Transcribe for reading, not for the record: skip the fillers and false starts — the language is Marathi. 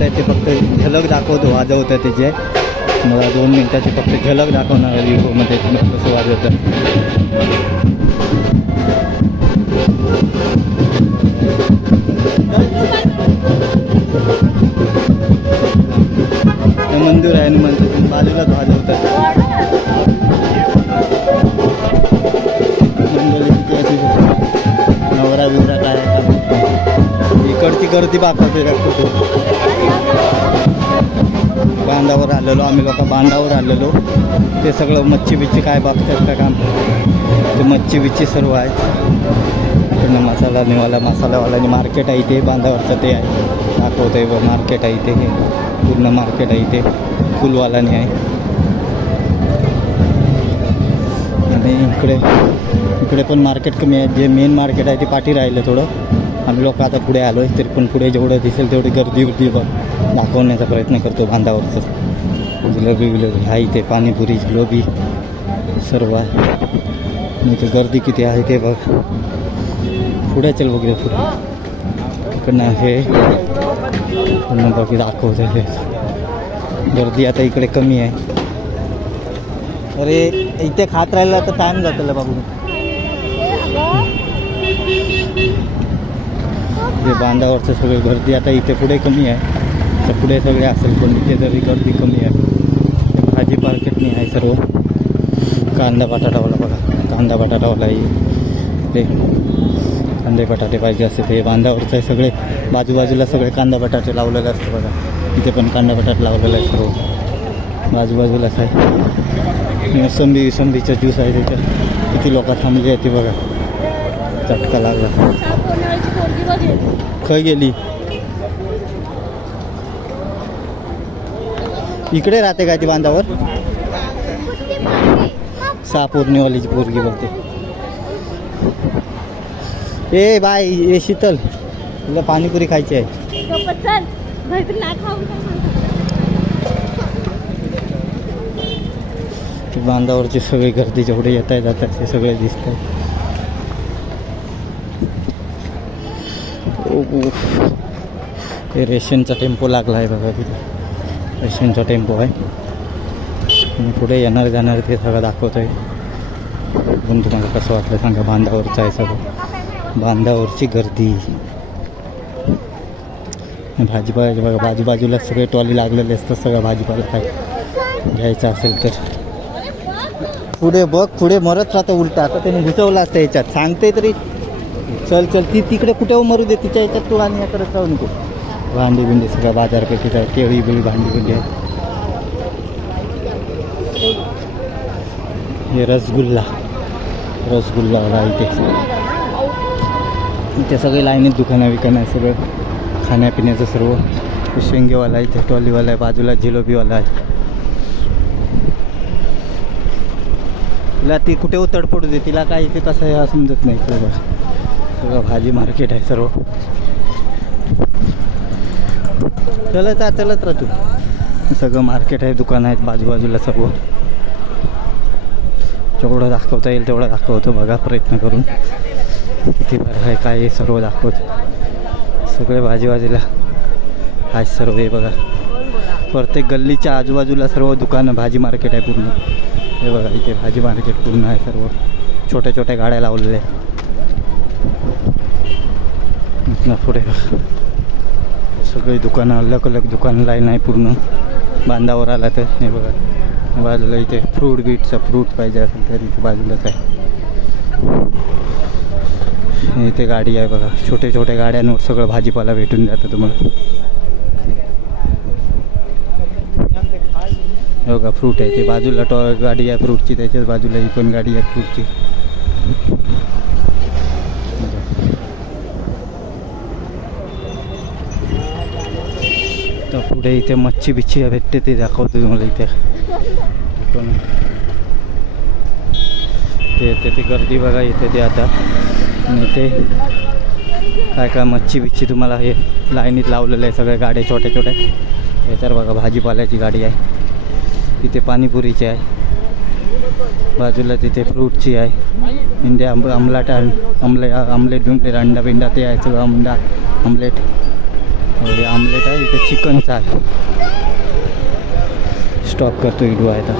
वाजवत आहेत ते फक्त झलक दाखवतो वाजवत आहे त्याचे. मला 2 मिनिटाची फक्त झलक दाखवणार आहे व्हिडिओमध्ये कसं वाजवतं. मंदिर आहे हनुमानचं बाजूलाच वाजवतात. नवरा बिवरा काय इकडची गर्दी बापाते कुठे. बांधावर आलेलो आम्ही लोक, बांधावर आलेलो. ते सगळं मच्छी बिच्छी काय बघतात का काम, ते मच्छी बिच्छी सर्व आहेत. इकडनं मसाल्यावाल्याने मार्केट आहे इथे बांधावरचं ते आहे दाखवतं आहे. मार्केट आहे इथे, हे पूर्ण मार्केट आहे इथे फुलवालाने आहे. आणि इकडे पण मार्केट कमी आहे. जे मेन मार्केट आहे ते पाठी राहिलं थोडं. आम्ही लोक आता पुढे आलो आहे, तरी पण पुढे जेवढं दिसेल तेवढी गर्दी दाखवण्याचा प्रयत्न करतो. बांधावरचं जिलेबी आहे इथे, पाणीपुरी जिलेबी सर्व आहे. इथे गर्दी किती आहे ते बघ. पुढे चल वगैरे पुढे इकडनं हे बघ दाखवत आहे. गर्दी आता इकडे कमी आहे. अरे इथे खात राहिला तर टाइम जातो बाबू. जे बांधावरचं सगळे गर्दी आता इथे पुढे कमी आहे. तर पुढे सगळे असेल पण इथे तरी गर्दी कमी आहे. भाजी मार्केटनी आहे सर्व. कांदा बटाटावाला बघा, कांदा बटाटावाला ते कांदे बटाटे पाहिजे असते ते बांधावरचं आहे. सगळे बाजूबाजूला सगळे कांदा बटाटे लावलेले असतं बघा. इथे पण कांदा बटाटा लावलेला आहे सर्व बाजूबाजूलाच आहे. मोसंबीचा ज्यूस आहे त्याच्यात. किती लोक थांबली आहे ते बघा. चटका लागला. खय गेली इकडे राहते काय ती बांधावर. सापूर्णेवालीची पोरगी बोलते. ए बाय ए शीतल, तुला पाणीपुरी खायची आहे. बांधावरची सगळी गर्दी जेवढे येत आहे जातात ते सगळे दिसत आहे. रेशनचा टेम्पो लागला आहे बघा. तिथे रेशनचा टेम्पो आहे आणि पुढे येणार जाणार ते सगळं दाखवत आहे. पण तुम्हाला कसं वाटलं सांगा. बांधावरचं आहे सगळं, बांधावरची गर्दी. भाजीपाला बघा, बाजूबाजूला सगळे टॉली लागलेले असतात. सगळं भाजीपाला काय घ्यायचं असेल तर पुढे बघ. पुढे मरत राहतं उलटा. आता त्याने घुसवलं असतं याच्यात. सांगते तरी चल ती तिकडे कुठे मरू दे तिच्या याच्यात तू आणि याकडे जाऊ नको. भांडी बिंडी सगळं बाजारपेठेत आहे. केळी बिळी भांडी बिंडी आहे. हे रसगुल्ला इथे सगळे लाईनीत दुकानं आहे. सगळं खाण्यापिण्याचं सर्व. शेंगेवाला आहे इथे, टॉलीवाला आहे बाजूला, जिलेबीवाला आहे. तिला ती कुठे तडपडू दे, तिला काय इथे कसं आहे समजत नाही. सगळं भाजी मार्केट आहे सर्व. चलत राह तू. सगळं मार्केट आहे, दुकान आहेत बाजूबाजूला सर्व. जेवढं दाखवता येईल तेवढं दाखवतो बघा प्रयत्न करून. किती बरं आहे काय सर्व दाखवतो. सगळे भाजीबाजीला आहे सर्व. हे बघा प्रत्येक गल्लीच्या आजूबाजूला सर्व दुकानं, भाजी मार्केट आहे पूर्ण. हे बघा इथे भाजी मार्केट पूर्ण आहे सर्व. छोट्या छोट्या गाड्या लावलेल्या आहेत. पुढे सगळी दुकानं अलग दुकान लाईन आहे पूर्ण. बांधावर आला तर हे बघा बाजूला इथे फ्रूट पाहिजे असेल तर इथे बाजूलाच आहे. इथे गाडी आहे बघा. छोट्या गाड्यांवर सगळं भाजीपाला भेटून जातं तुम्हाला. बघा फ्रूट आहे ते बाजूला गाडी आहे फ्रूटची. त्याच्याच बाजूला ही पण गाडी आहे फ्रूटची. तर पुढे इथे मच्छी बिच्छी भेटते ते दाखवतो तुम्हाला. इथे पण ते गर्दी बघा इथे ते आता. आणि इथे काय मच्छी बिच्छी तुम्हाला हे लाईनीत लावलेलं आहे सगळ्या गाड्या छोट्या. याच्यावर बघा भाजीपाल्याची गाडी आहे. इथे पाणीपुरीची आहे बाजूला. तिथे फ्रूटची आहे. इंडिया आमलेट बिमलेट अंडा बिंडा ते आहे सगळं. आमलेट हे आमलेट आहे, इथे चिकनचा आहे. स्टॉप करतो व्हिडिओ आहे तर